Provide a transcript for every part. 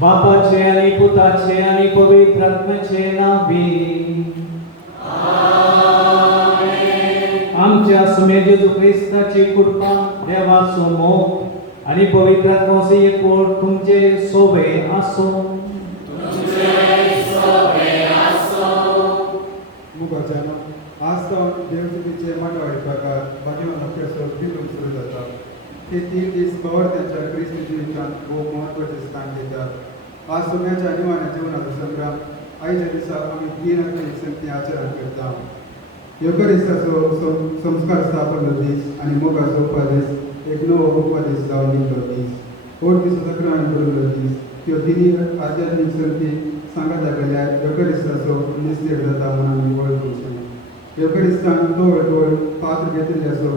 बापाचे आणि पुताचे आणि पवित्र आत्म्याचे नावी. आमच्या सुमे जेजू ख्रिस्ताची कृपा, देवाचो मोग आणि पवित्र आत्म्याचे एकवट तुमचे सोबे असो. मुखाच्यान आज तो देवचुकीचे माटवाळे प्रकार बाजून अभ्यासक तितून सुरू जातात. हे 3 दीस त्यांच्या ख्रिस्ती जिवितांत खूप महत्वाचे स्थान घेतात. आज सुम्याच्या निवाण्या जीवनाचा संग्राम आयच्या दिसा आम्ही 3 आत्मिक संती आचरण करता. युकरिस्ताचो संस्कार स्थापन दीस आणि मोगाचो उपदेश एक नवो उपदेश जावन दिल्लो दीस. 8 दीस सक्रमण करून दीस. ह्यो तिनी आध्यात्मिक संती सांगता गेल्यार युकरिस्ताचो निश्चय जाता म्हणून आमी वळखूंक. युकरिस्तान तो पात्र घेतिल्ल्याचो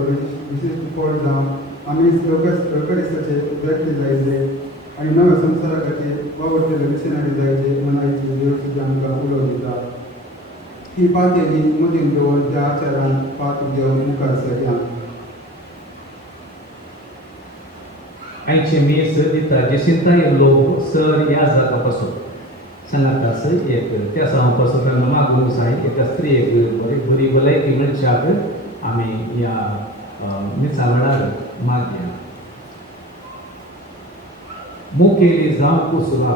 विशिश्ट फळ जावन आमी युकरिस्ताचे व्यक्ती जायचे आणि नव्या संवसारा खातीर वावरतेले मिशनरी जायचे म्हण आयची देवचुकी आमकां उलो दिता. ही पातयेली मदीं घेवन त्या आचारान पात्र घेवन मुखार सरया. आयचे मी सर दिता जेसिंता लोक सर या जातापासून सांगाता सर एक त्या सावापासून मागून साय एका स्त्री एक बरी भलायकी मनशाक आमी या मिसावणार मागया. मुखेली जावंक सुला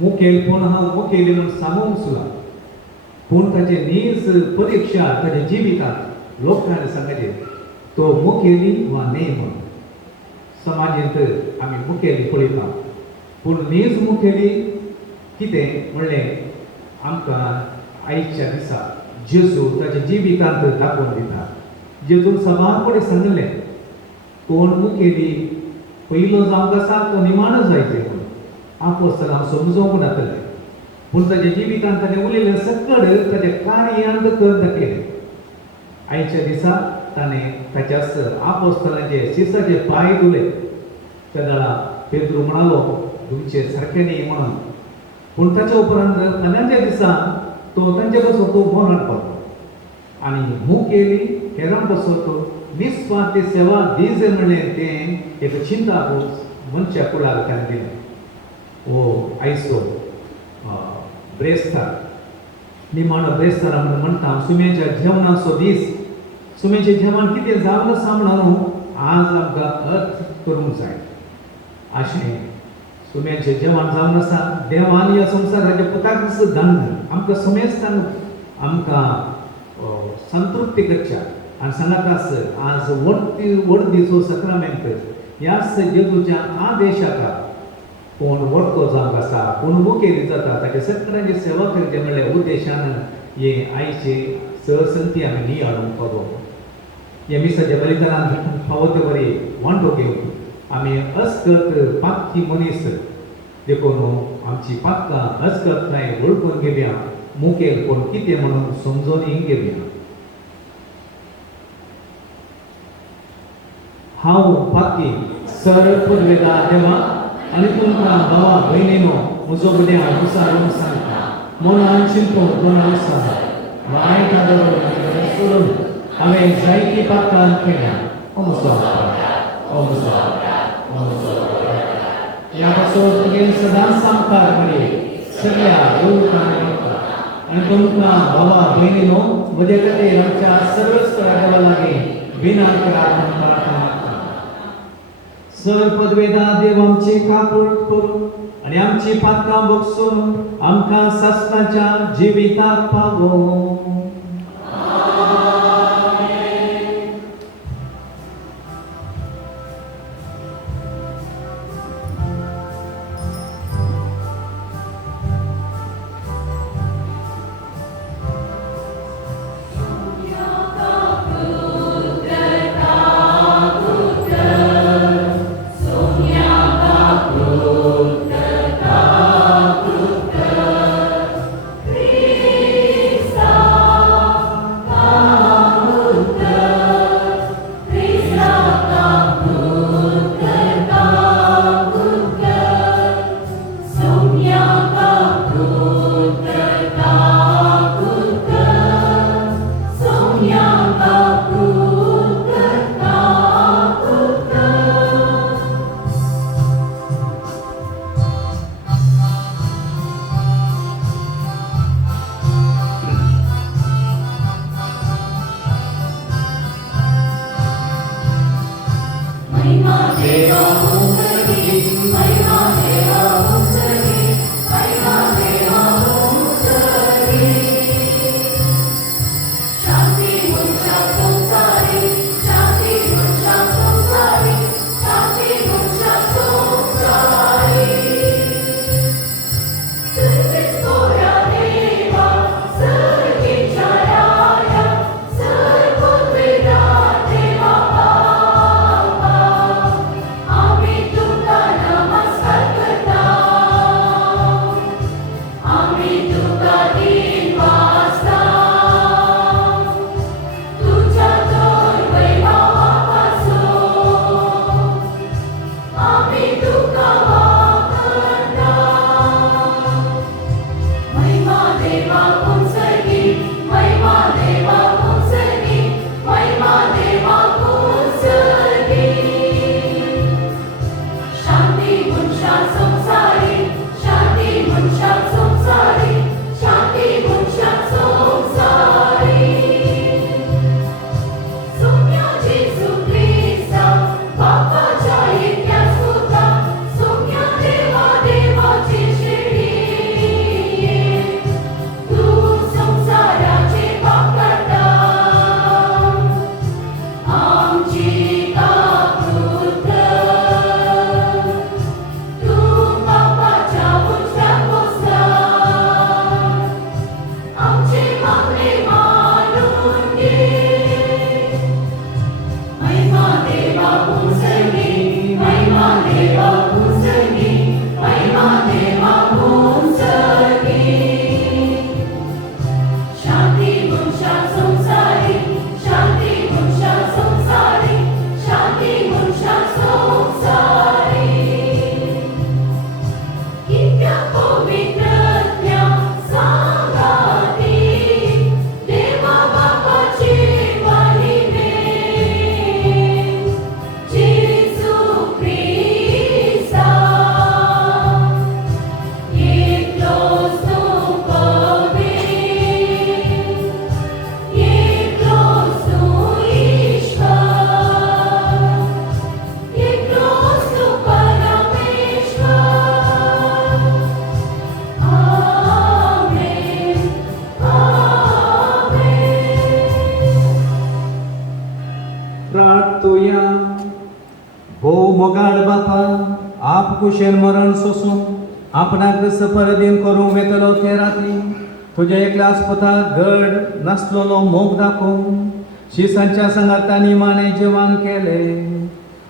मुखेलपण हांव मुखेली म्हणून सांगूंक सुला, पूण ताचे नीज परीक्षा ताच्या जिवितांत लोकांनी सांगचे तो मुखेली वा नेम. समाजांत आमी मुखेली पळयता, पूण नीज मुखेली कितें म्हणलें आमकां आयच्या दिसा जेजू ताच्या जिवितांत दाखोवन दिता. जेजून सभापणे सांगलें कोण मुखेली पयलो जावंक आसा तो निमाणो जायचे म्हणून. आपोस्तलांक समजोवंक नातलें, पूण ताच्या जिवितांत ताणें उलयलें सकट ताच्या कार्यांत कर दाखयलें. आयच्या दिसा ताणें ताच्या आपोस्तलांचे शिसाचे पांय धुले. त्या वेळा पेद्रू म्हणालो तुमचे सारकें न्ही म्हणून, पूण ताच्या उपरांत फाल्यांच्या दिसा तो तांचे कसो तो मरण पावलो आनी मुखेली हेरां कसो तो निस्वार्थी सेवा दीज म्हणलें तें एक चिंता मनशा कुळाक ताणें दिलें. हो आयचो ब्रेस्तार निमाणो ब्रेस्तार म्हणून म्हणटा सुमेच्या जेवणाचो दीस. सुमेचें जेवण कितें जावन आसा म्हणून आज आमकां अर्थ करूंक जाय. अशें सुमेचें जेवण जावन आसा. देवान ह्या संवसाराच्या पुताक दान आमकां सुमेस्तान आमकां संतृप्ती करच्या आनी सांगात आज वडदीचो सक्रमेंट ह्याच जेजूच्या आदेशाका कोण वरतो जावंक आसा कोण मुखेली जाता ताचे सगळ्यांची सेवा करचे म्हणल्यार उद्देशान हे आयचे संती आमी न्ही हाडूंक पावो. हे मिसाच्या बलिदानान फावो ते बरी वांटो घेवन आमी अस्कत पाक्की मनीस देखून आमची पाक्कां अस्कतताय वळखून घेवया. मुखेल कोण कितें म्हणून समजून घेवया. हांव पाक्की सर पदवेदार देवा आनी तुमकां भावा भयणीनो म्हजो गुन्यांव विचारून सांगता. मनान चिंतून तोंडार सांग वायट आदर सोडून हांवें जायती पातकां केल्या. ह्या पासून तुगेन सदांच सांगता म्हणे सगळ्या लोकांनी आनी तुमकां भावा भयणीनो म्हजे खातीर आमच्या सर्वस्व देवा लागीं विनंती करात प्रार्थना. सर पदवेदार देव आमची काकूळ करून आनी आमची पातकां बगसून आमकां सासणाच्या जिविताक पावो. Krista पाप कुशेन मरण सोसूं आपणाक सफरदीन करूं वेतलो ते राती तुझ्या एकल्याच पुताक घड नासलोलो मोग दाखोवन शिसांच्या संगातांनी माने जेवण केले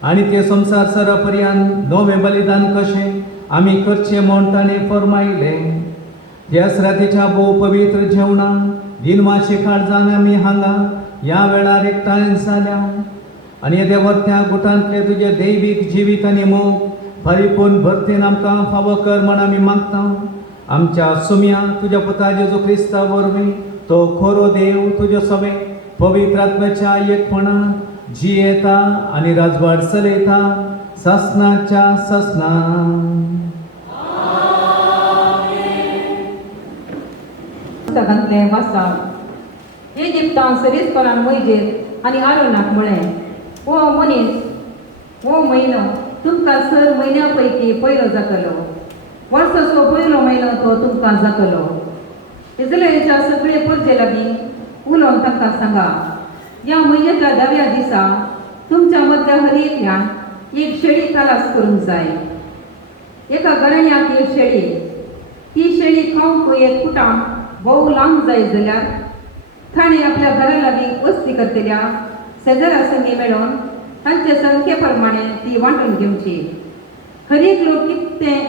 आणि ते संसार सरपर्यंत नवे बलिदान कशें आमी करचें म्हूण ताणें फरमायले. त्याच रातीच्या भोव पवित्र जेवणाक दिनवाशी काळजान आमी हांगा ह्या वेळार एकठांय जाल्या आनी येद्या वर्त्या गुटांतले तुजे दैवीक जिवीत आनी मोग परिपूर्ण भरतेन आमकां फावो कर म्हण आमी मागता. आमच्या सुम्या तुज्या पुता जेजू क्रिस्ता वरवीं तो खरो देव तुज्यो सवे पवित्र आत्म्याच्या एकपणान जियेता आनी राजवाड चलयता ससनाच्या ससनां. पुस्तकांतले वाचप. इजिप्तान सरीसपरान मोइजेक आनी आरोनाक म्हळें, हो मनीस, हो म्हयनो तुमकां सर म्हयन्या पैकी पयलो जातलो. वर्साचो पयलो म्हयनो तो तुमकां जातलो. इस्रायेलीच्या सगळे परजे लागीं उलोवन तांकां सांगा, ह्या म्हयन्याच्या 10व्या दिसा तुमच्या मदल्या हर एकल्यान एक शेळी तालास करूंक जाय. एका गराण्याक एक शेळी. ती शेळी खावंक एक कुटाम भोव लांब जाय जाल्यार ताणें आपल्या घरा लागीं वस्ती करतल्या शेजारा संगी मेळोवन तांचे संख्ये प्रमाणे ती वांटून घेवची. हर एक लोक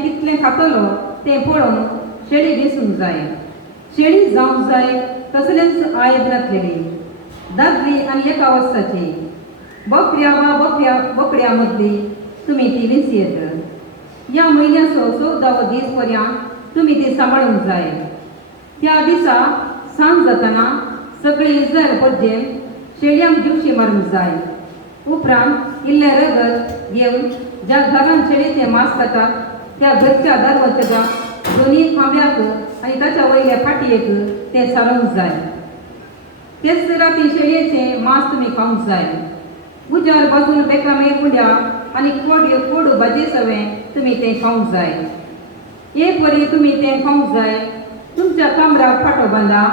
कितलें खातलो तें पळोवन शेळी दिसूंक जाय. शेळी जावंक जाय कसलेंच आयब नासलेली, दादली आनी एका वर्साची. बकऱ्या वा बोकड्या मदली तुमी ती विंचयेत. ह्या म्हयन्याचो 14वो दीस पर्यंत तुमी ती सांबाळूंक जाय. त्या दिसा सांज जाताना सगळी इस्रायल परजेन शेळयांक दिवशी मारूंक जाय. उपरांत इल्लें रगत घेवन ज्या घरान शेळयेचें मांस खातात त्या घरच्या दरवाजाच्या दोनी खांब्याक आनी ताच्या वयल्या फाटयेक तें सारोवंक जाय. तेच राती शेळयेचें मांस तुमी खावंक जाय. उजार बाजून बेकामे कुंड्या आनी कोडू भाजये सवें तुमी तें खावंक जाय. एक वरी तुमी तें खावंक जाय. तुमच्या कामराक फाटो बांदा,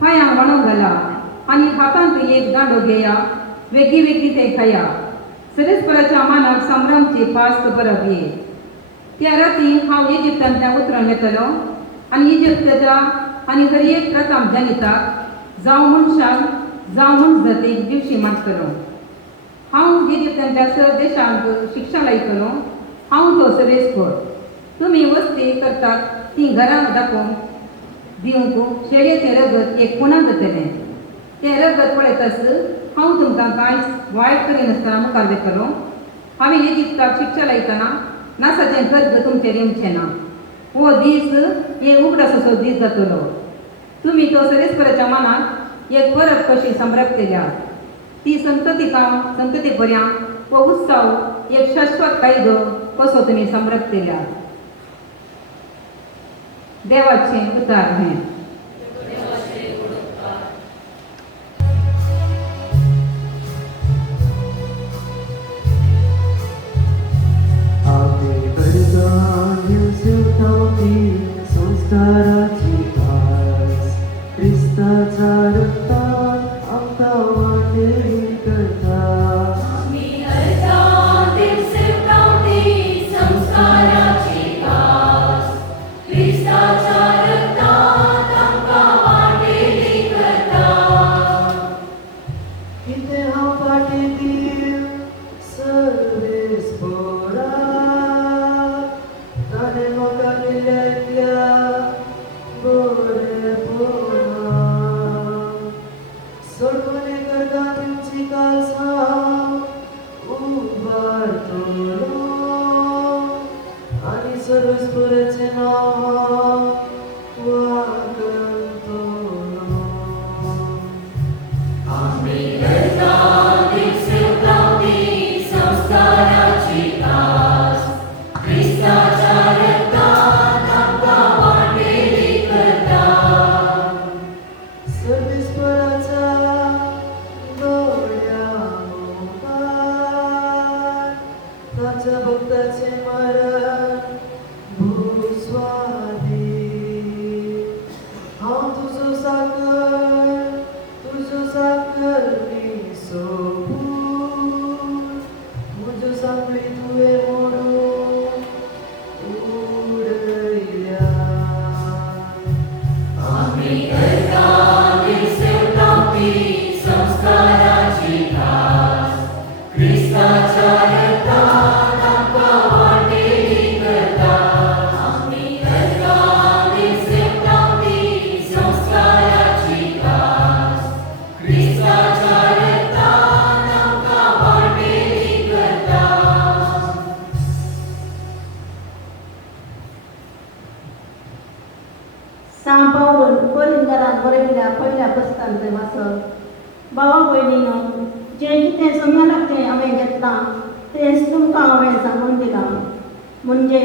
पांयांक वाणो घाला आनी हातांत एक दांडो घेया. वेगळी वेगळी तें खाया. सरेस्पराच्या मानाक संभ्रमची पास्त परब ये. त्या राती हांव इजिप्तांतल्यान उतरून येतलो आनी इजिप्ताच्या आनी हर एक प्रथम जनिताक जावं मनशाक जावं मनस जातीक दिवशी मारतलो. हांव इजिप्तांतल्या सर देशांक शिक्षा लायतलो. हांव तो सरेस्पर. तुमी वस्ती करतात ती घरां दाखोवंक दिवंक शेळयेचें रगत एक पुना जातलें. तें रगत पळयतास हांव तुमकां कांयच वायट करिनासतना मुखार देतलो. हांवें इजिप्ताक शिक्षा लायतना नासाचें कर्ज तुमचेर येवचें ना. हो दीस एक उगडासाचो दीस जातलो. तुमी तो सरेस्पराच्या मानाक एक परब कशी संभ्रमतल्या. ती संतती पर्यंत हो उत्सव एक शाश्वत कायदो कसो तुमी संभ्रमतल्या. देवाचें उतार हें. संस्काराची खास क्रिस्ताचा रक्तान आमकां वाटेरी करता. कितें हांव पाटी दिव सर्वेस पोरा ताणें म्हाका दिलेल्या बरे पोरा. सोडून करता तुमची काळजां उबारतलो आनी सर्वेस्पराचें नांव वागतलो. ताच्या भक्ताचे मरण सांपावरून कोरिंदरांत बरयल्ल्या पयल्या पुस्तकांत वाचप भावा भयणीनो जें कितें सोम्या लागचें हांवें घेतलां तेंच तुमकां हांवें सांगून दिलां म्हणजे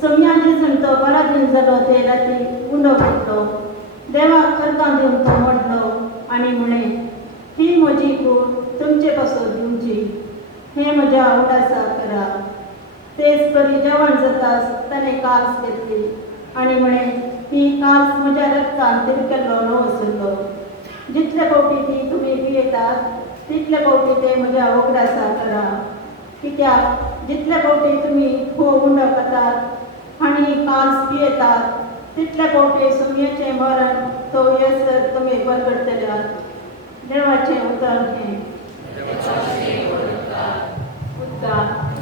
सोम्या जेजून तो पराधीन जालो ते राती उंडो घातलो देवाक अर्गां दिवन तो मोडलो आनी म्हणें ही म्हजी कूड तुमचे पासून दिवची हें म्हज्या उडासा करा तेच परी जेवण जाताच ताणें काल्स घेतली आनी म्हणें ही काल्स म्हज्या रक्तान तिरकेल्लो न्हू आशिल्लो जितले फावटी ती तुमी पियेतात तितले फावटी ते म्हज्या उगडासा करा कित्याक जितले फावटी तुमी खूब उंडो खातात आनी काल्स पियेतात तितले फावटी सोम्याचें मरण तो येसर तुमी परगडटल्यात देवाचें उतर हें उद्गार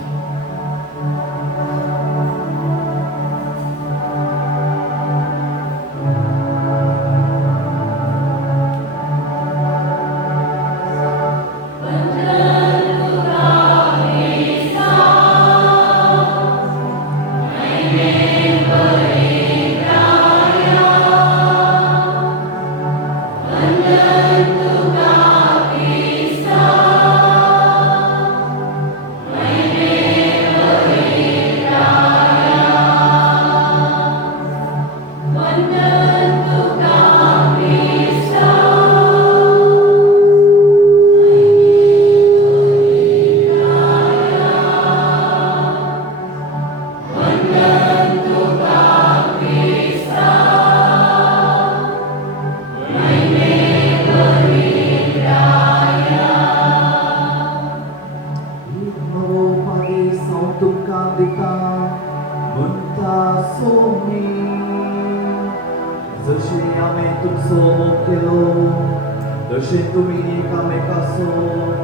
Doce Dominica me casó,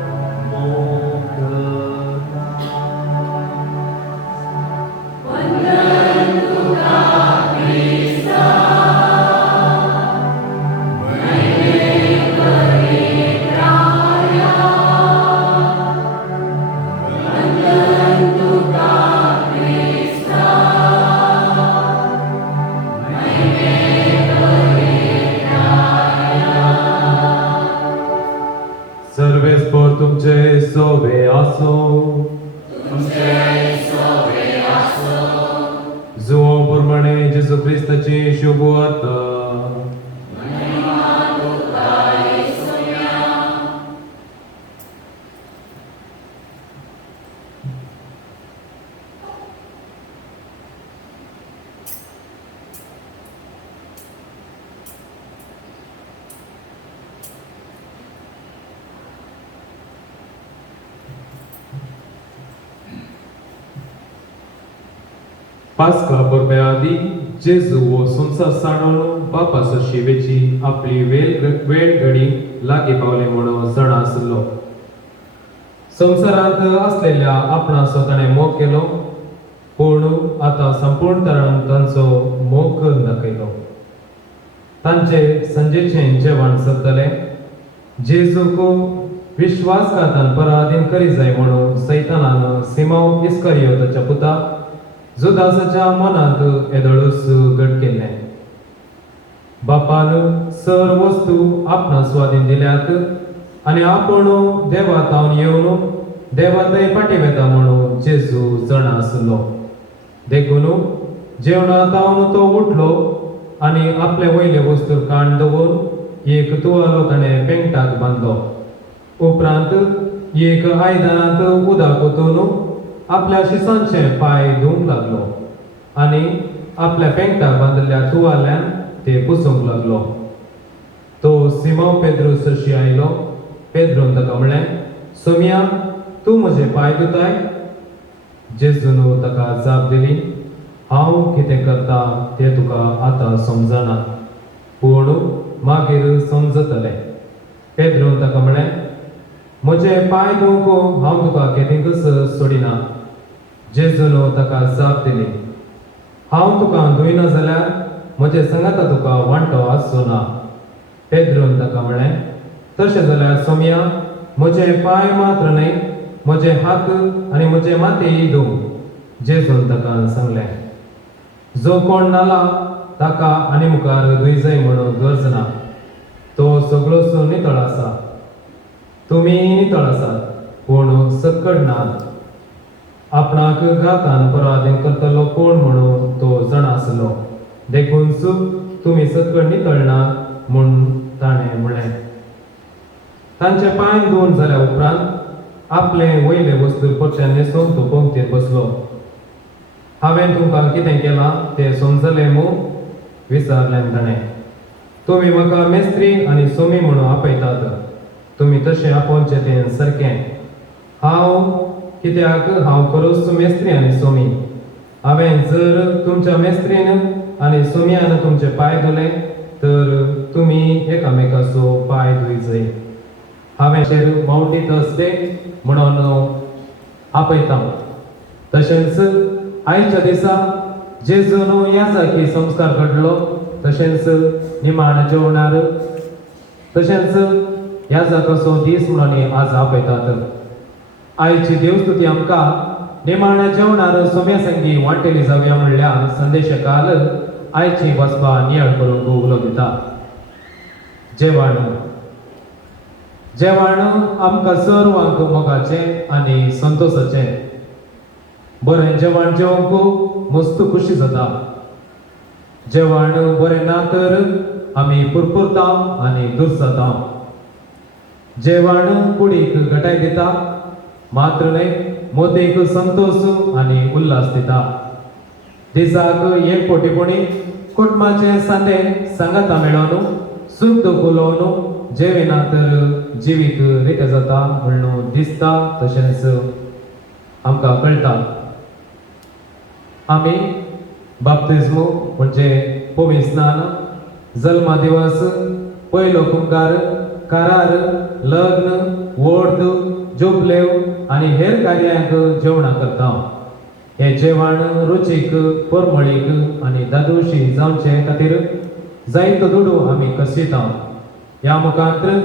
Serves por tuमचे सोबे आसो जुओ प्रमाणे जेजू क्रिस्ताची शुभवार्ता पास्का परबे आदी जेजू हो संवसार सांडून बापा शिवेची आपली वेळ घडी लागी पावली म्हणून सण आसलो संवसारांत असलेल्या आपणाचो ताणें मोग केलो पूण आतां संपूर्ण तरान तांचो मोग दाखयलो तांचे संजेचें जेवण सोदतले जेजूक विश्वासघातान पराधीन करी जाय म्हणून सैतानान सिमोन इस्करियोताच्या पुता जुदासाच्या मनांत येदळूस घट केल्लें बापान सर वस्तू आपणा स्वाधीन दिल्यात आनी आपूण देवा तावन येवन देवा थंय फाटी वेता म्हणून जेजू जाणा आसलो देखून जेवणा तावन तो उठलो आनी आपले वयले वस्तू काण दवरून एक तुवालो ताणें पेंगटाक बांदलो उपरांत एक आयदनांत उदक ओतून आपल्या शिसांचे पाय धुवंक लागलो आनी आपल्या पेंगटाक बांदिल्ल्या तुवाल्यान ते पुसूंक लागलो तो सिमोन पेद्रूसशी आयलो पेद्रून ताका म्हणलें सोम्या तूं म्हजे पाय धुताय जेजून ताका जाप दिली हांव कितें करता तें तुका आतां समजना पूण मागीर समजतलें पेद्रून ताका म्हणलें म्हजे पाय धुवंक हांव तुका केदींकच सोडिना जेजून ताका जाप दिली हांव तुका धुयना जाल्यार म्हजे सांगाता तुका वांटो आसचो ना पेद्रून ताका म्हणलें तशें जाल्यार सोम्या म्हजे पाय मात्र न्हय म्हजे हात आनी म्हजे माथेय धुव जेजून ताका सांगलें जो कोण नाला ताका आनी मुखार दुयजय म्हणून गरज ना. तो सगळोच नितळ आसा. तुमी नितळ आसात पूण सक्कड नात. आपणाक घातान पराधीन करतलो कोण म्हणून तो जाण आसलो. देखून तुमी सक्कड नितळ नात म्हूण ताणें म्हळें. तांचे पांय धुवन जाल्या उपरांत आपले वयले वस्त्र परते न्हेसून तो पंक्तीर बसलो. हांवें तुमकां कितें केलां तें समजलें मू विचारलें ताणें. तुमी म्हाका मेस्त्री आनी सोमी म्हणून आपयतात. तुमी तशें आपोवचें तें सारकें. कित्याक हांव खरोच मेस्त्री आनी सोमी. हांवें जर तुमच्या मेस्त्रीन आनी सोमयान तुमचे पांय धुले तर तुमी एकामेकाचो पांय धुयजय. हांवें मावंटी थर्सडे म्हणून आपयता. तशेंच आयच्या दिसा जेजून याजाकी संस्कार घडलो तशेंच निमाण जेवणार तशेंच याजाकाचो दीस म्हणून आज आपयतात. आयची देवस्तुती आमकां निमाण जेवणार सोम्या संगी वांटेली जावया म्हणल्यार संदेशकाल आयची बसपा नियाळ करूंक उलो दिता. जेवण आमकां सर्वांक मोगाचें आनी संतोशाचें. बरें जेवण जेवंक मस्त खुशी जाता. जेवण बरें ना तर आमी पुरपुरता आनी दुर्सता. जेवण कुडीक घटाय दिता मात्र न्हय मोतीक संतोष आनी उल्हास दिता. दिसाक एक पोटीपणी कुटुंबाचे सांदे सांगाता मेळोन सुख दूख उलोवन जेविना तर जिवीत रिते जाता म्हणून दिसता तशेंच आमकां कळटा. आमी बाप्तिस्मो म्हणजे पवित्र स्नान, जल्मा दिवस, पयलो कुंकार, कारार, लग्न, वर्त, जुबलेव आनी हेर कार्यांक जेवणां करता. हे जेवण रुचीक, परमळीक आनी दादोशी जावचे खातीर जायतो दुडू आमी कसिता. ह्या मुखांतर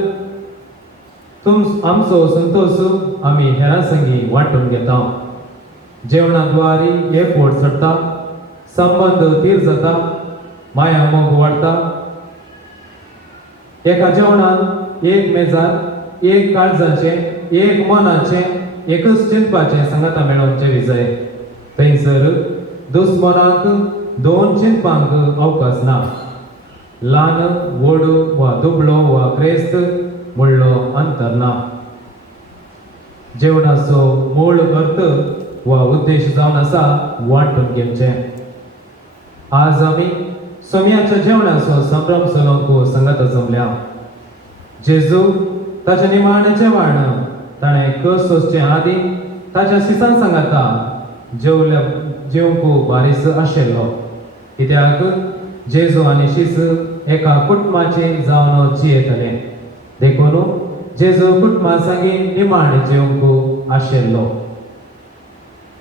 आमचो संतोष आमी हेरां संगी वांटून घेता. जेवणाद्वारी एक वट चडटा, संबंध तीर जाता, माया मोग वाडटा. एका जेवणान एक मेजार एक काळजाचें, एक मनाचें, एकच चिंतपाचें सांगाता मेळोन जेवी जाय. थंयसर दुस्मनाक दोन चिंतपांक अवकाश ना. ल्हान व्हड वा दुबळो वा क्रेस्त म्हणलो अंतर ना. जेवणाचो मूळ अर्थ वा उद्देश जावन आसा वांटून घेवचें. आज आमी सोम्याच्या जेवणाचो संभ्रम चलोवंक संगत जमल्या. जेजू ताचें निमाणें जेवण ताणें कस सोंसचे आदीं ताच्या शिसां सांगाता जेवंक बारीस आशिल्लो. कित्याक जेजू आनी शीस एका कुटुंबाची जावन जियेतले. देखून जेजू कुटुंबा सांगी निमाण जेवंक आशिल्लो.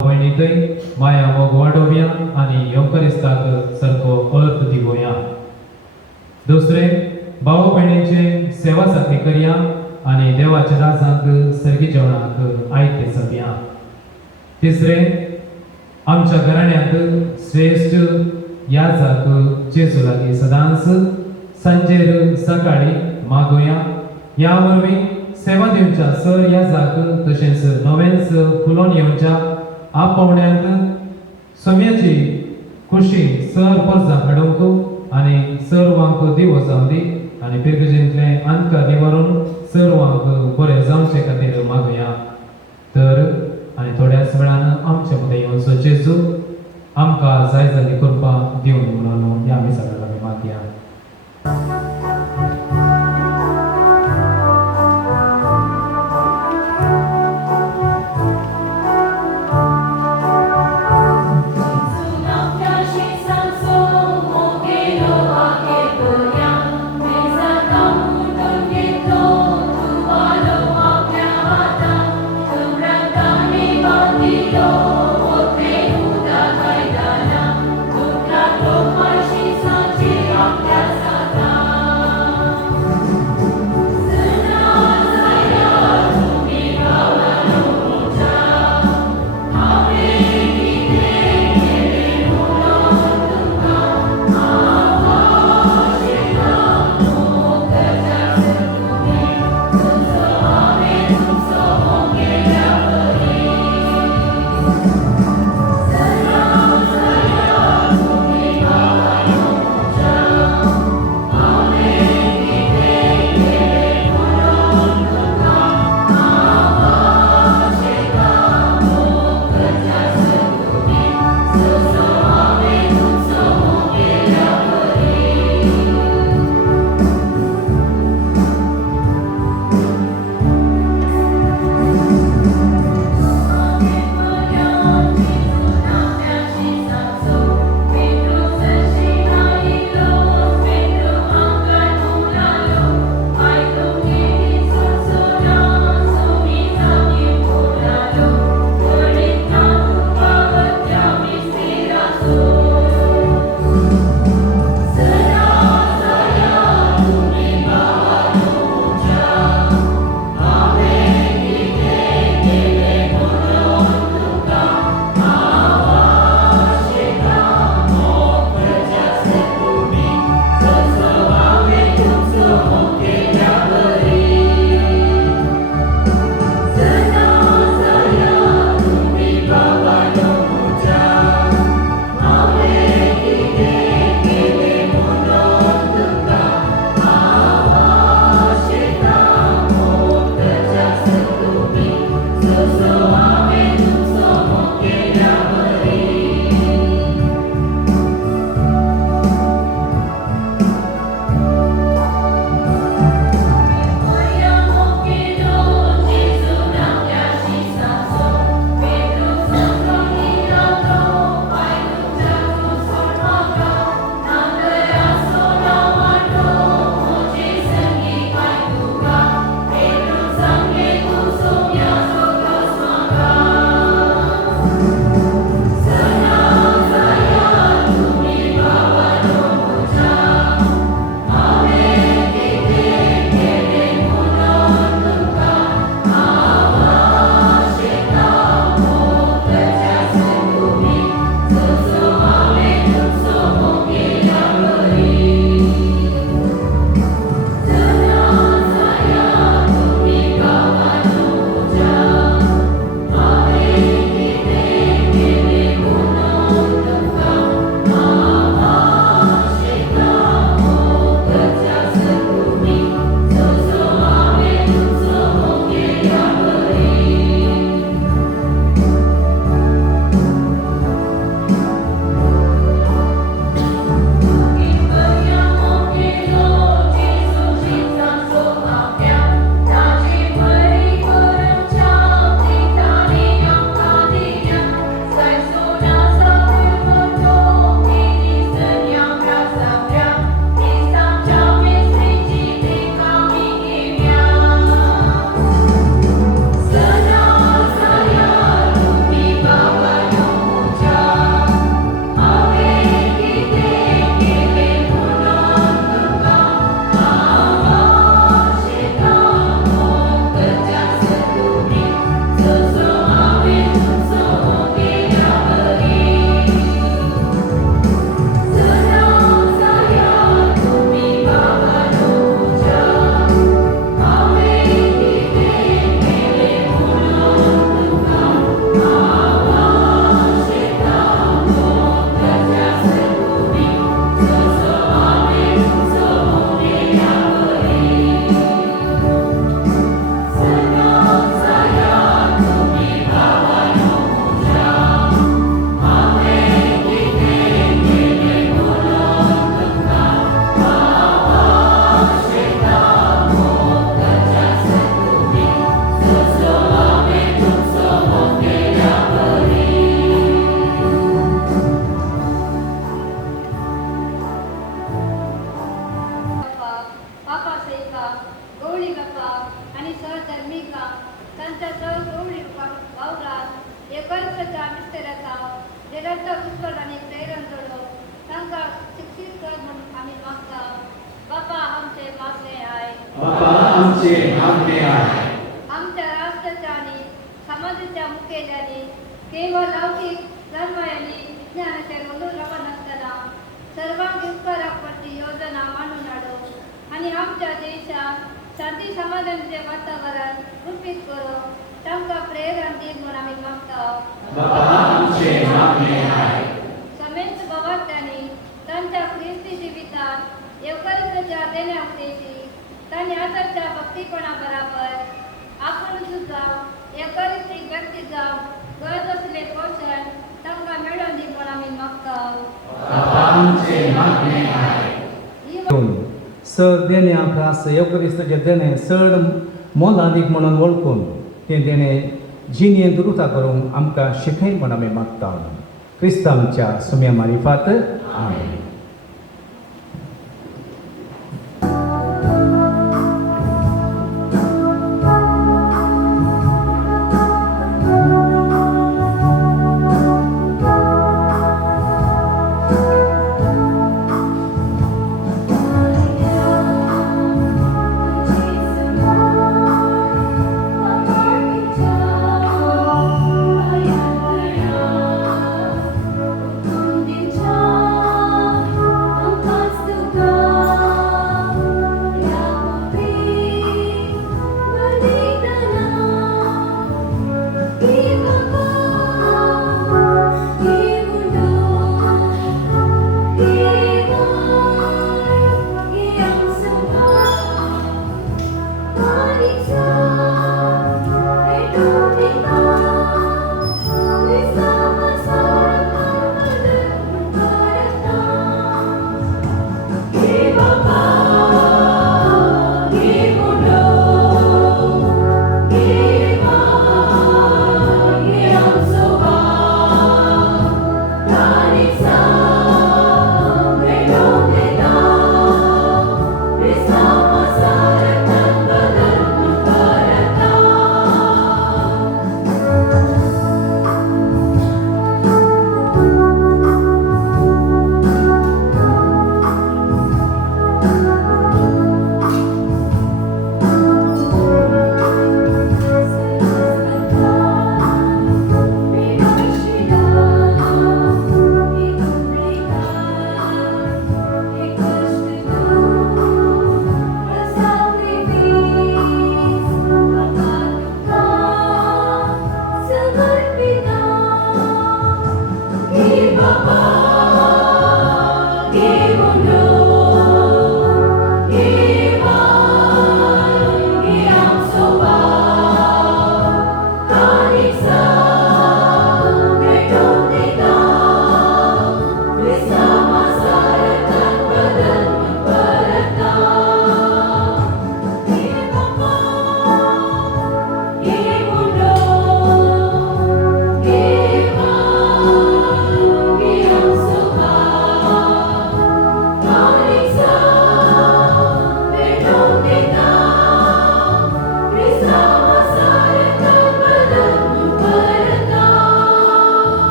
भयणीतय माया मोग वाडोवया आनी येवकारिस्ताक सारको अर्थ दिवया. दुसरे भाव भयणीचे सेवा साखळी करया आनी देवाच्या राजांक सर्गी जेवणाक आयते सदया. तिसरे आमच्या घराण्यांत श्रेष्ठ याजाक जेजू लागीं सदांच सांजेर सकाळी मागोया. ह्या वरवीं सेवा दिवच्या सर याजाक तशेंच नवेंच फुलोवन येवच्या आपावण्यांत सोम्याची खुशी सर परजा हाडूंक आनी सर्वांक दिवो जावं दी आनी पिरगजेंतले अंतकार निवारून सर्वांक बरें जावचे खातीर मागया. तर आनी थोड्याच वेळान आमचे मदें येवचो जेजू आमकां जाय जाली कृपा दिवन म्हणून ह्या आमी सगळ्यांक आमी मागया. Santo येता पुष्कळ आणि प्रेरण करो तांकां शिक्षित कर म्हणून आम्ही मागता बापा आमचे मागणे आहे बापा आमचे मागणे आहे आमच्या राष्ट्राच्या आणि समाजाच्या मुखेल्याने केवळ लौकिक धर्म आणि विज्ञानाचे रोलून रावण असताना सर्वांगी उपकारापट्टी योजना मांडून हाडो आणि आमच्या देशात शांती समाधानाचे वातावरण रूपीत करो तांकां प्रेरण दी म्हणून आम्ही मागता बापा आमचे मागणे आहे समेत भगवंतांनी तांच्या ख्रिस्ती जिवितात एवकारिस्ताच्या देण्या उद्देशी तांणी आताच्या भक्तीपणा बरोबर आपण सुद्धा एवकारिस्तीक व्यक्ती जावन गरज असले पोषण तांकां मेळोवन दी म्हणून आमी मागता बापा आमचे मागणे आहे सर देणे आमकां एवकरिस्ताचे देणे चड मोलादीक म्हणून वळखून तें देणें जिणेंत रुता करूंक आमकां शिकय म्हणून आमी मागता क्रिस्तांच्या सुम्या मारिफात आमेन.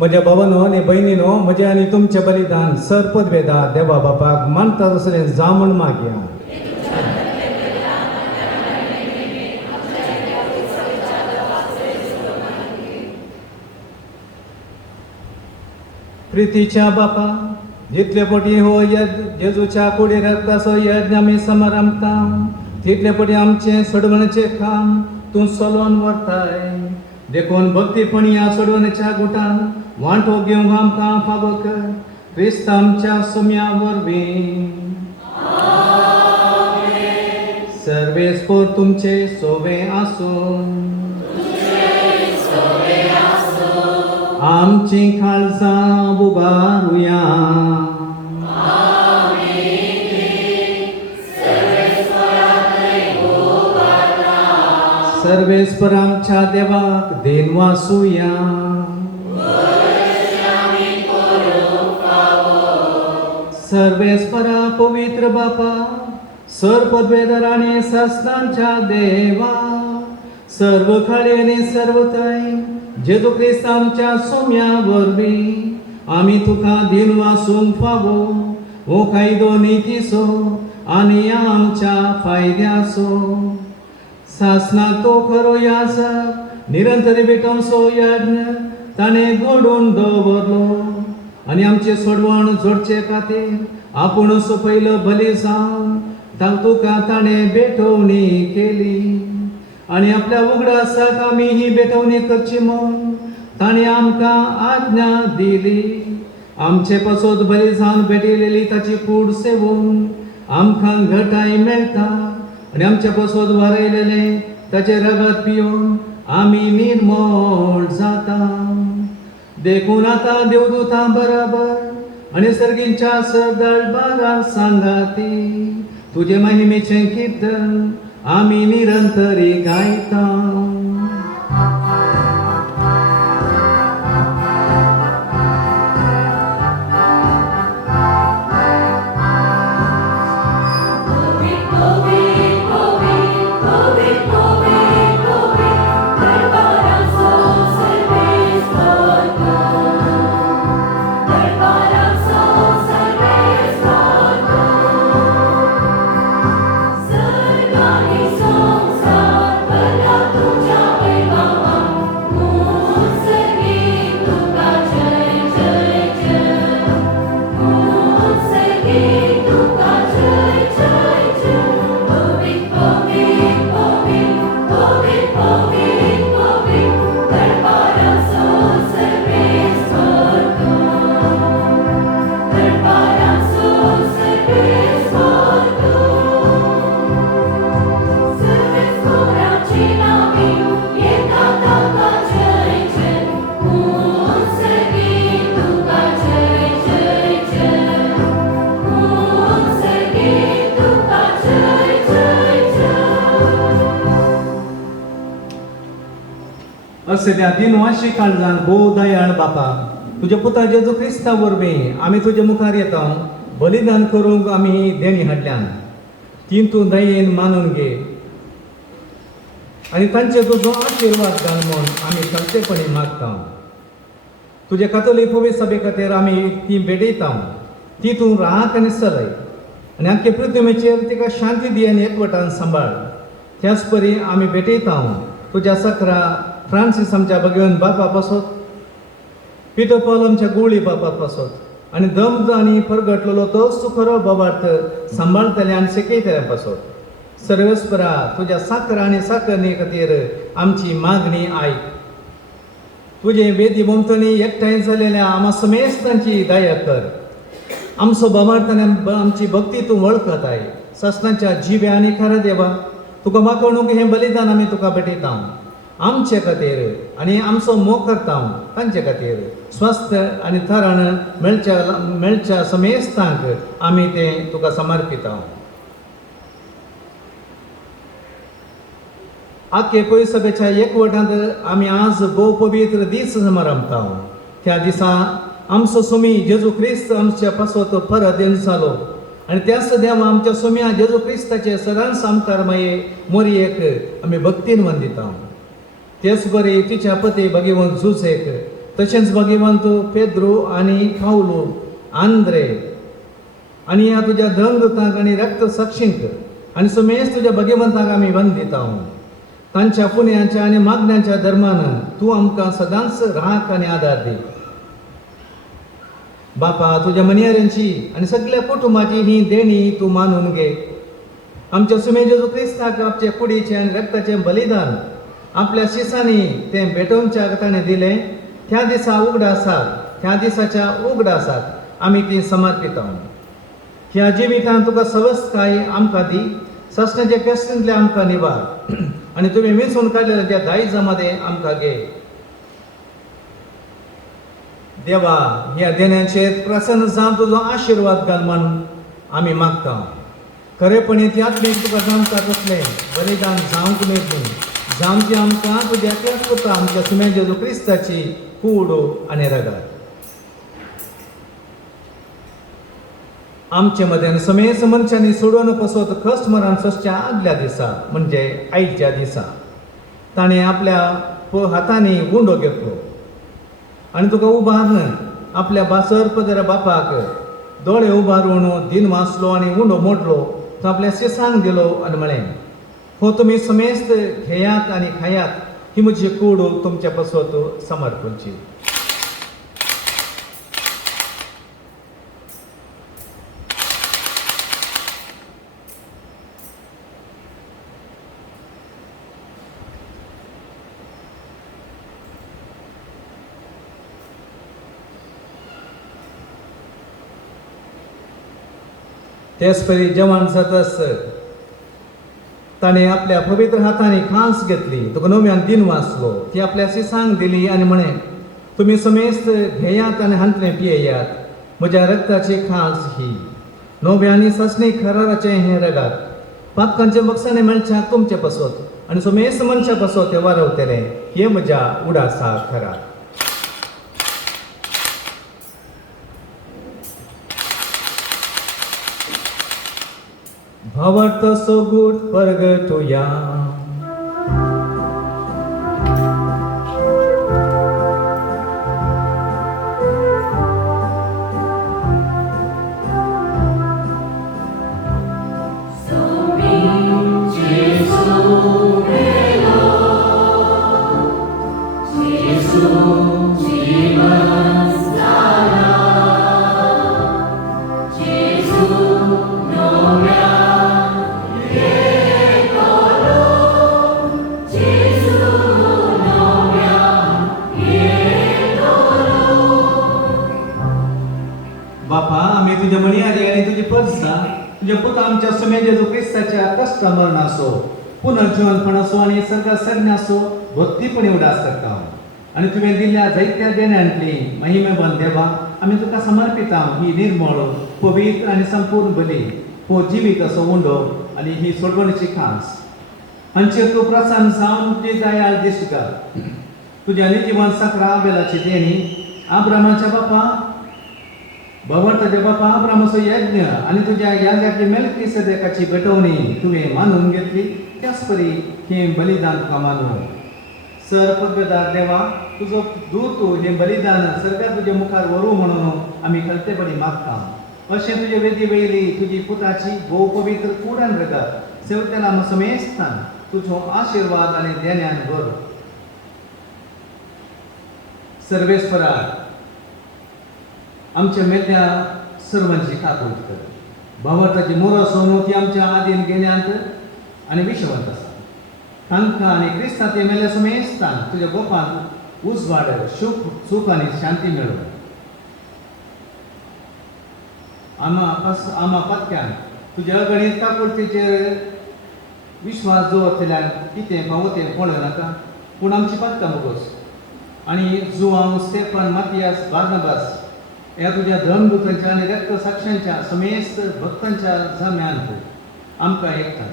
म्हज्या भावानो आनी भयणीनो, म्हजें आनी तुमचें बलिदान सर पदवेदा देवा बापाक मानता तसलें जावं म्हूण मागया. प्रितीच्या बापा, जितले पटी हो यज्ञ जेजूच्या कुडी रक्ताचो यज्ञ आमी समरमता, तितले पटी आमचें सोडवणेचें काम तूं चलोवन व्हरताय. देखून भक्तीपणी ह्या सोडवणेच्या गुटान वांटो घेवंक आमकां फावो कर. क्रिस्त आमच्या सुम्या वरवीं. सर्वेस्पोर तुमचे सोवे आसूं. आमची काळजां उबारुया. सर्वेस्पर आमच्या देवाक देन वासुया. सर्वेस्परा पवित्र बापा, सर पदवेदार आनी शास्त्रांच्या देवा, सर्व खाडे आनी सर्वताय जेजू क्रिस्त आमच्या सोम्या वरवीं आमी तुका दिन वासूंक फावो. हो कायदो नितीचो आनी आमच्या फायद्याचो. शासनाक तो खरो याजक निरंतरी भेटोवचो यज्ञ ताणें घडोवन दवरलो आनी आमचे सोडवण जोडचे खातीर आपूण सोपयलो बली जावन तुका ताणें भेटवणी केली. आनी आपल्या उगडासाक आमी ही भेटवणी करची म्हूण ताणें आमकां आज्ञा दिली. आमचे पासत बरी जावन भेटिल्ली ताची कूड सेवून आमकां घटाय मेळटा आनी आमच्या पासत वारयलेले ताचे रगत पिवन आमी निर्मळ जाता. देखून आतां देवदूतां बरोबर आनी सर्गींच्या दरबारार सांगाती तुजे महिमेचें किर्तन आमी निरंतरी गायता. असल्या दिनवाशी काळजान भोव दयाळ बापा, तुज्या पुता जेजू क्रिस्ता वरवीं आमी तुजे मुखार येता. बलिदान करूंक आमी देणी हाडल्यान ती तूं दयेन मानून घे आनी तांचे तुजो आशिर्वाद घाल म्हूण आमी खंयचेपणी मागता. तुजे कातोलीक पवित्र सभे खातीर आमी ती भेटयता. ती तूं राख आनी चलय आनी आख्खे पृथ्वीचेर तिका शांती दी आनी एकवटान सांबाळ. त्याच परी आमी भेटयता तुज्या सकरा फ्रांसीस आमच्या भगवन बापा पासत, पिटर पॉल आमच्या गुळी बापा पासत आनी दम आनी परगटलेलो तो सुखरो बोबार्थ सांबाळतले आनी शिकयतले पासत. सर्वेस्परा तुज्या साकर आनी साकरणी खातीर आमची मागणी आयक. तुजे वेदी भोंवतणी एकठांय जालेल्या आम्हा समेस्तांची दया कर. आमचो बोबार्थ आनी आमची भक्ती तूं वळखताय. ससनाच्या जिबे आनी खरा देवा तुका मागणूक हें बलिदान आमी तुका भेटयता. आमचे खातीर आनी आमचो मोग करता तांचे खातीर स्वस्थ आनी थराण मेळच्या समेस्तांक आमी तें तुका समर्पिता. आख्खे पयस सभेच्या एकवटांत आमी आज भोव पवित्र दीस समरमता. त्या दिसा आमचो सुमी जेजू क्रिस्त आमच्या पासत परत येवन जालो आनी त्याच देवा आमच्या सुम्या जेजू क्रिस्ताचे सदांच आमकारमये मोरयेक आमी भक्तीन वंदिता. तेच बरे तिच्या पती भगवंत जुसेक तशेंच भगिवंत पेद्रो आनी पावलो आंद्रे आनी ह्या तुज्या धर्मदूतांक आनी रक्त साक्षींक आनी समेस्त तुज्या भगिवंतांक आमी वंदिता तांच्या पुण्याच्या आनी मागण्यांच्या धर्मान तूं आमकां सदांच राख आनी आदार दी. बापा तुज्या मनियाऱ्यांची आनी सगळ्या कुटुंबाची ही देणी तूं मानून घे. आमच्या सुमे जेजू क्रिस्ताक आपचे कुडीचे आनी रक्ताचें बलिदान आपल्या शिसांनी तें भेटोवच्या ताणें दिलें त्या दिसा उगडासाक त्या दिसाच्या उगडासाक आमी ती समर्पिता. ह्या जिवितांत तुका सवस्ताय आमकां दी. सस्नाच्या कश्टांतले आमकां निवार आनी तुवें विंचून काडलेल्या ज्या दायजा मध्ये आमकां घे. देवा ह्या देण्याचेर प्रसन्न जावन तुजो आशिर्वाद घाल म्हण आमी मागता. खरेपणी त्यातली तुका जामता तसलें बलिदान जावंक मेळटलें जावची आमकां तुज्या एकल्याच पुता आमच्या सुमे जेजू क्रिस्ताची कूड आनी रगत. आमचे मदें समेस्त मनशांनी सोडून कसोत कश्ट मरण ससच्या आदल्या दिसा म्हणजे आयच्या दिसा ताणें आपल्या हातांनी उंडो घेतलो आनी तुका उबारन आपल्या बासर पदर बापाक दोळे उबारून दिन वाचलो आनी उंडो मोडलो तो आपल्या शिसांक दिलो आनी म्हळें हो तुमी समेस्त घेयात आनी खायात ही म्हजी कूड तुमच्या पसोत समर्पणची. तेच परी जेवण जातास ताणें आपल्या पवित्र हातांनी खांस घेतली तुका नव्यान दिन वाचलो ती आपल्या शिसांक दिली आनी म्हणें तुमी समेस्त घेयात आनी हांतलें पियेयात म्हज्या रक्ताची खांस ही नव्यानी ससणी खराराचें हें रगत पातकांचे बक्षांनी मनशाक तुमचे पसोत आनी समेस्त मनशा पसोत ते वारवतले हे म्हज्या उडासा खरा. भवत सोगुट परगटुया तुझ्या पुता आमच्या सुमे जेजू क्रिस्ताच्या कष्ट मरणासो पुनर्जीवन असो आणि सगळ्या सगळ्यासो भक्तीपणे उडास करता आणि तुवें दिल्ल्या जायत्या देण्यांतली महिमेबंद देवा आमी तुका समर्पिता ही निर्मळ पवित्र आणि संपूर्ण बली हो जिवीत असो उंडो आणि ही सोडवणीची खास हांचेर तूं प्रसन्न जावन तुजी दयाळ दिश्ट कर. तुज्या निजीवन सकरा बेलाची देणी आब्रामाच्या बापा भगवंताच्या बापा आब्रामाचो यज्ञ आणि तुझ्या याजाची मेल्किसेदेकाची भेटवणी तुवें मानून घेतली त्याच परी हे बलिदान तुका मानूं. सर पदवेदार देवा तुजो दूत हे बलिदान सर्गात तुजे मुखार व्हरूं म्हणून आमी खलतेपणी मागता. अशें तुजे वेदी वयली तुजी पुताची भोव पवित्र कूड आनी रगत सेवकांना समेस्तान तुजो आशिर्वाद आनी देण्यान भर. सर्वेस्परा आमच्या मेल्या सर्वांची काकूट कर. भावार्थाची मोर सोनो ती आमच्या आदीन घेण्यात आणि विश्ववंत आसा तांकां आनी क्रिस्तांत मेल्या समेस्तान तुज्या गोपान उजवाड सुख आनी शांती मेळो. आमा पत्क्यान तुज्या अगणित काकुळतीचेर विश्वास दवरतल्यान कितें फावतें पळोवं नाका पूण आमची पत्कां मुगोस आनी जुवांव स्टेफन मातियास बार्नबास ह्या तुझ्या धर्मदूतांच्या आणि रक्त साक्षांच्या समेस्त भक्तांच्या जम्यांत आमकां एकठांय.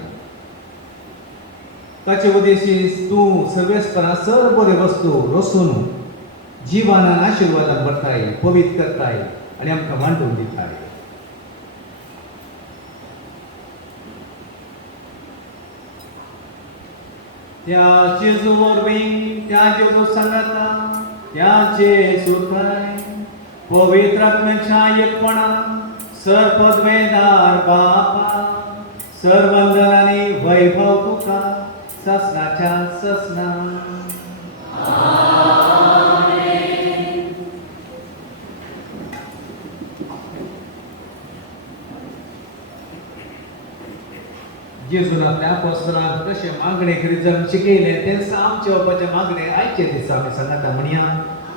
ताचे उद्देशी तूं सर्वेस्परा सर्व बरे वस्तू रचून जिवानान आशिर्वादान भरताय पवित्र करताय आनी आमकां वांटून दिताय. त्या जेजू वरवीं त्या जेजू सांगाता त्याचे सुखाय पवित्र आत्म्याच्या एकपणा सरपदवेदार बापा सर्वंदन आणि वैभव तुका ससनाच्या ससना. जेजून आपल्या अपोस्तलांक कशे मागणे करीत जावन शिकयले तेच आमच्या बापाचे मागणे आयचे दिसा आमी सांगता म्हणया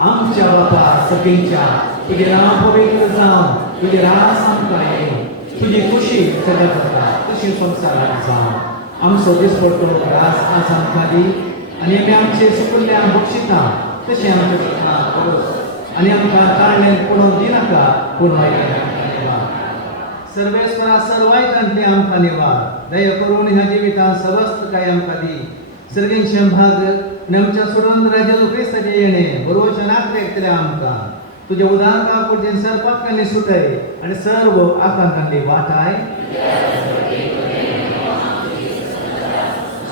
आमच्या बापा सगळींच्या तुझे नाम पवित्र जावं तुझे रास आमकां येवं तुझी खुशी सगळ्या जाता तशी संवसारांत जावं आमचो दिसपडटो रास आज आमकां दी आनी आमी आमचे सुकल्ल्यान बक्षिता तशें आमचे सुखां करोस आनी आमकां ताळ्यान पडोवंक दिनाका पूण वायटांतल्यान सर्वेश्वरा सर्वायकांतले आमकां निवार दया करून ह्या जिवितांत सर्वस्व काय आमकां दी सर्गींचे भाग आनी आमच्या सोडून राजा क्रिस्ताचे येणे बरोवचे नागरिकतले आमकां तुजे उदारका पुरते सरपातकांनी सुटय आनी सर्व आकांतांनी वाटाय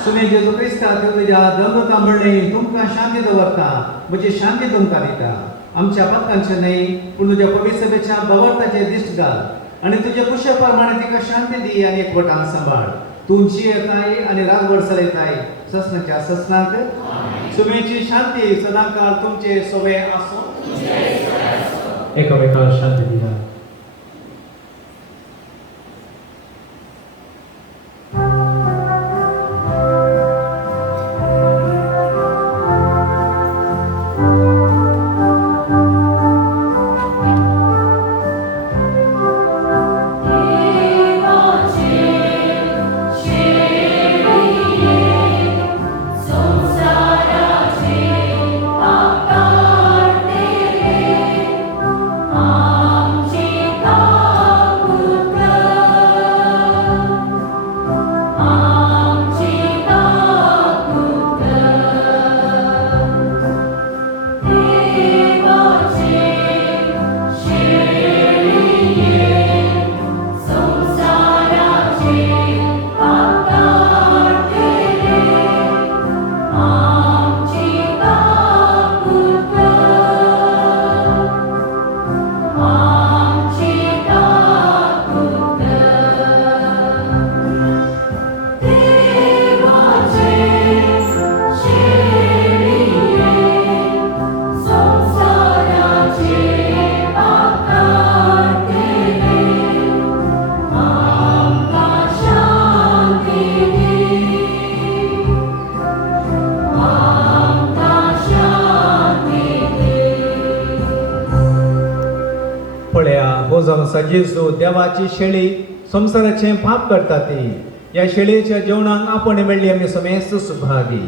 सुमे जेजू क्रिस्ता तुज्या दंगता म्हणले तुमकां शांती दवरता म्हजी शांती तुमकां दिता आमच्या पत्कांचे न्हय पूण तुज्या पवित्र सभेच्या बवरताचे दिश्ट घाल आनी तुजे कुशे प्रमाणे तिका शांती दी आनी एकवटान सांबाळ तुमची येताय आनी राजवड चलयताय ससनाच्या ससनाक सुमेची शांती सदांकाळ तुमचे सोबे आसूं एकामेकांक शांती दिला. जेजू देवाची शेळी संसाराचे पाप करता ती या शेळीच्या जेवणाक आपण मेळ्ळी आमी समेस्त सुभागी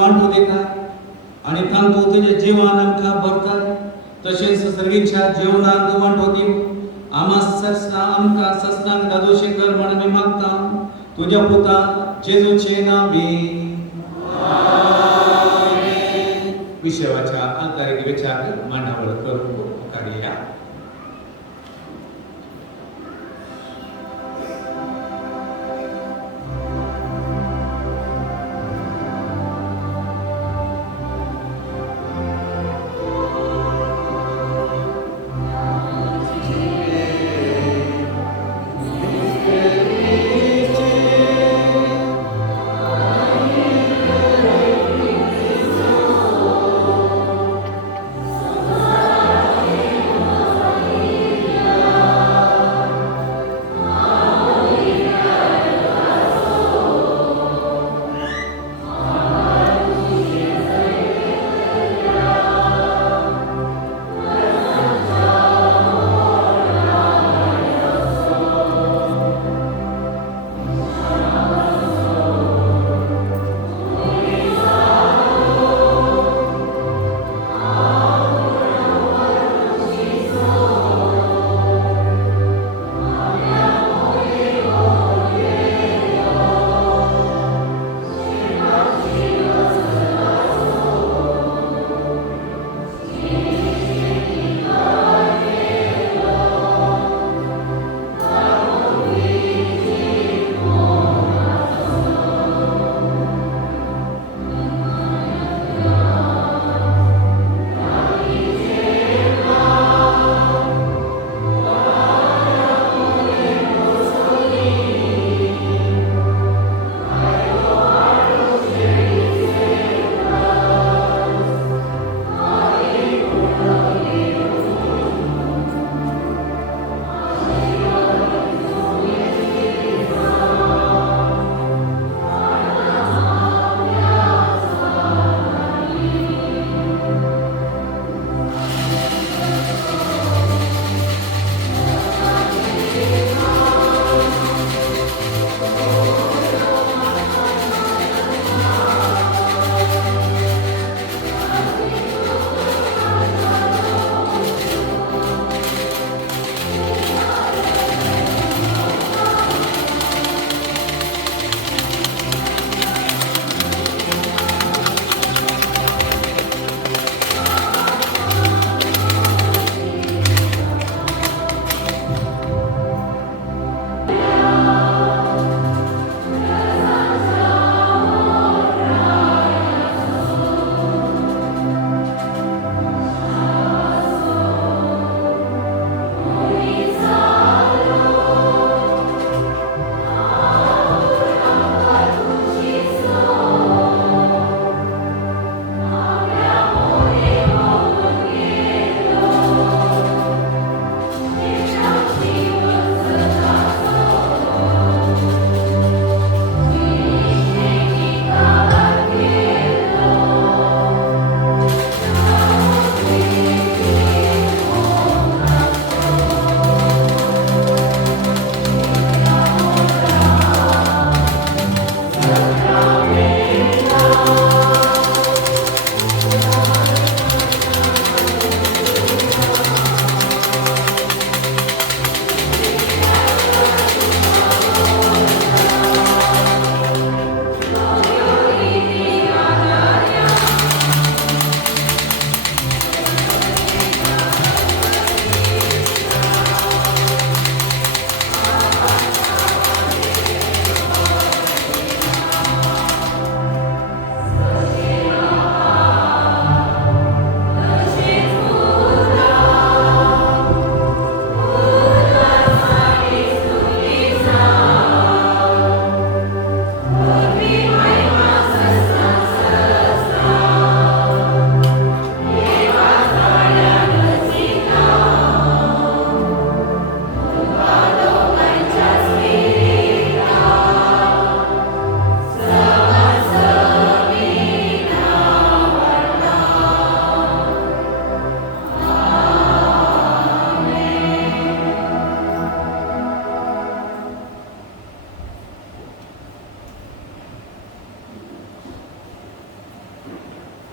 वांटो दितात आनी तांतूं तुजे जिवान आमकां भरतात तशेंच सर्गीच्या जेवणांत वांटो दिव आमकां सस्तान कादोशी कर म्हण आमी मागता तुज्या पुता जेजूचे नांवी विशेवाच्या आंतरीक विचार मांडावळ करून मुखार या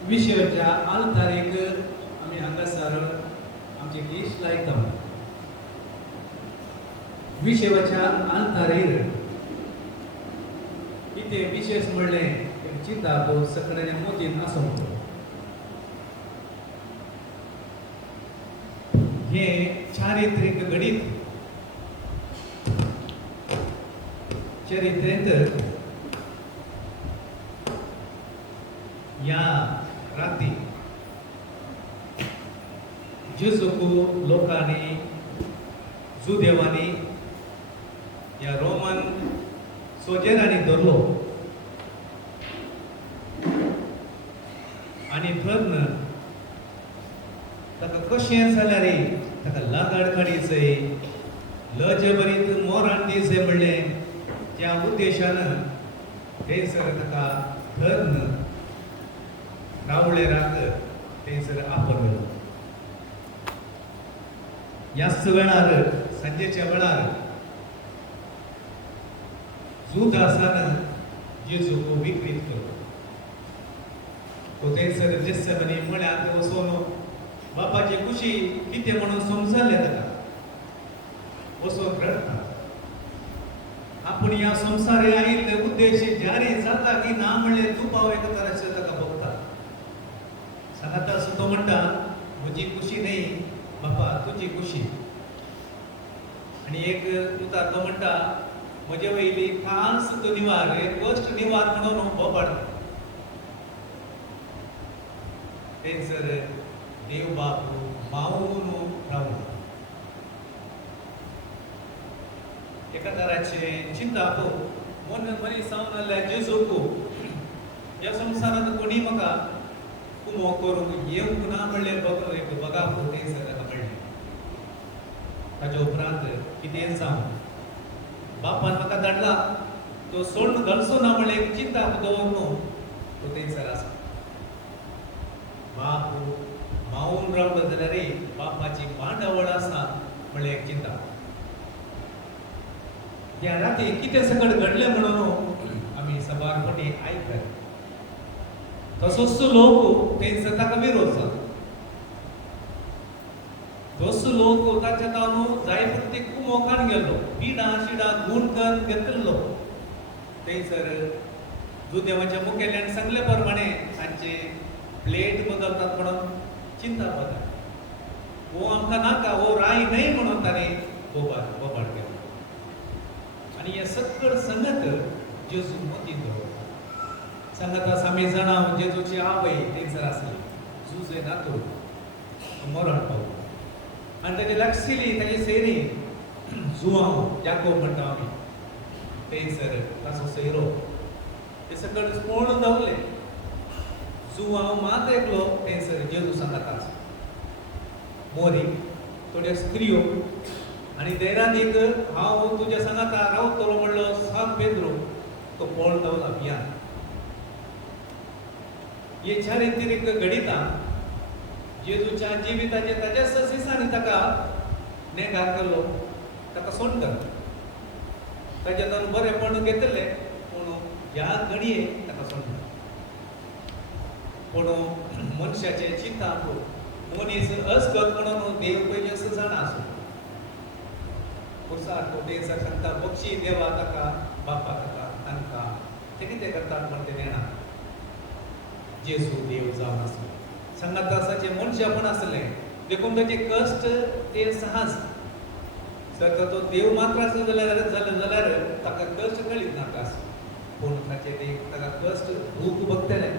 विशेवच्या आल्तारेक आमी हांगासर आमचे दिश्ट लायता. विशेवाच्या आल्तारेर कितें विशेष म्हणलें चिंता तो सगळ्यांच्या मोतीन आसूं म्हणून. हे चारित्रीक गणित चरित्रेंत या राती जेजूक लोकांनी जुदेवांनी या रोमन सोजेरांनी धरलो आनी थंय ताका कशें जाल्यार ताका लागाड काडीचंय लजबरीत मोरान दिवचें म्हणलें त्या उद्देशान थंयसर ताका धर्न रावळेराक थंयसर आपयलो. ह्याच वेळार सांजेच्या वेळार जुदासान जेजूक विकृत केलो. तो थंयसर जेसेमनी मळ्यांत वचून बापाची खुशी कितें म्हणून समजले ताका वचून रडटा. आपूण ह्या संवसारी आयिल्ले उद्देश जारी जाता की ना म्हणलें तूं पाव एका तराचें ताका बघता. सांगाता असो तो म्हणटा म्हजी खुशी न्ही बापा तुजी खुशी. आनी एक उतार तो म्हणटा म्हजे वयली खास तूं निवार कश्ट निवार म्हणून बोबाड. थंयसर देव बाप मावून रावलो. एका तराचे चिंता पो मनीस जावन जाल्यार जेजूक ह्या संवसारांत कोणी म्हाका कुमो करूंक येवंक ना म्हणलें बघा थंयसर ताका म्हणलें. ताचे उपरांत कितें जावं बापान म्हाका धाडला तो सोडून घालचो ना म्हणलें एक चिंता दवरूंक न्हू तो थंयसर आसा. बाप मावून रावलो जाल्यार बापाची मांडावळ आसा म्हणलें एक चिंता. ह्या राती कितें सकट घडलें म्हणून आमी सबारपणी आयकतात. तसोच लोक थंयसर ताका विरोध जालो. तसो लोक ताच्या तानू जाय पुरती कुमोकान गेलो पिडा शिडा गूण करून घेतलो. थंयसर जुदेवाच्या मुखेल्यान सांगले प्रमाणे तांचे प्लेट बदलतात म्हणून चिंता पडटा. वो आमकां नाका वो राय न्हय म्हणून ताणें बोबाड केलो. आनी हे सकट संगत जेजू मतीन दवरता. सांगाता आमी जाणा जेजूची आवय थंयसर आसली जुजे नातू मरण पावलो. आनी ताची लागशिल्ली ताची सैरी जुवांव जाकोब म्हणटा आमी थंयसर ताचो सैरो ते सकट पळोवन दवरले. जुवांव मात एकलो थंयसर जेजू सांगाता मोरी थोड्यो स्त्रियो आनी देरानीक हांव तुज्या सांगाता रावतलो म्हणलो सांग पेद्रो तो पळोवन दवरला भियान. हे चारित्रीक गणिता जेजूच्या जिविताचे ताच्या ससिसांनी ताका नेगार केलो ताका सोड कर. ताच्या ताणें बरेपण घेतले पूण ह्या घडयेक ताका सोडलो. पूण मनशाचे चिंता मनीस अस्गत म्हणून देव पयलीं असो जाणा आसूं. पुरसार तो थंयसर सांगता बक्षी देवा ताका बापा ताका तांकां ते कितें करतात म्हण ते जाणा. जेजू देव जावन आसलो. सांगाता आसाचे मनशापण आसलें देखून ताचे कश्ट ते सहज. जर तो देव मात्र आसलो जाल्यार ताका कश्ट कळीत नाका आसलो. पूण ताचे ताका कश्ट भूक भोगतले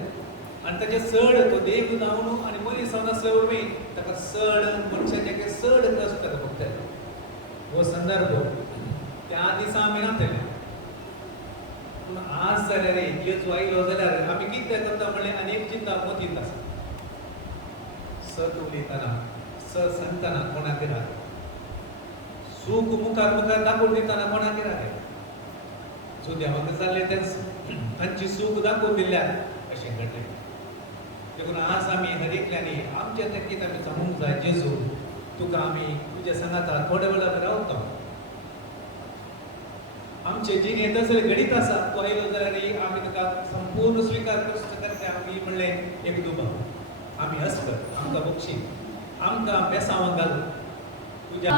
आनी ताचे चड तो देव जावन आनी मनीस जावन आसले वरवीं ताका चड मनशाचे चड कश्ट ताका भोगतले. हो संदर्भ त्या दिसा आमी नातले. पूण आज जाल्यार जेजू आयलो जाल्यार आमी कितें करता म्हणलें आनी एक चिंता मतींत आसा. सत उलयतना सत सांगतना कोणाक राग सूख मुखार मुखार दाखोवन दितना कोणाक राग. जुदेवाक जाल्लें तें तांची सूख दाखोवन दिल्यार अशें घडलें. देखून आज आमी हर एकल्यानी आमच्या तेकीत आमी सांगूंक जाय जेजू तुका आमी तुज्या सांगाता थोड्या वेळार रावता. आमचे जिणेंत जर गणित आसा तो आयलो जाल्यार आमी ताका संपूर्ण स्विकार करचो ते आमी म्हणलें एक दुबाव आमी हस कर आमकां बक्षी आमकां बेसांव घाल तुज्या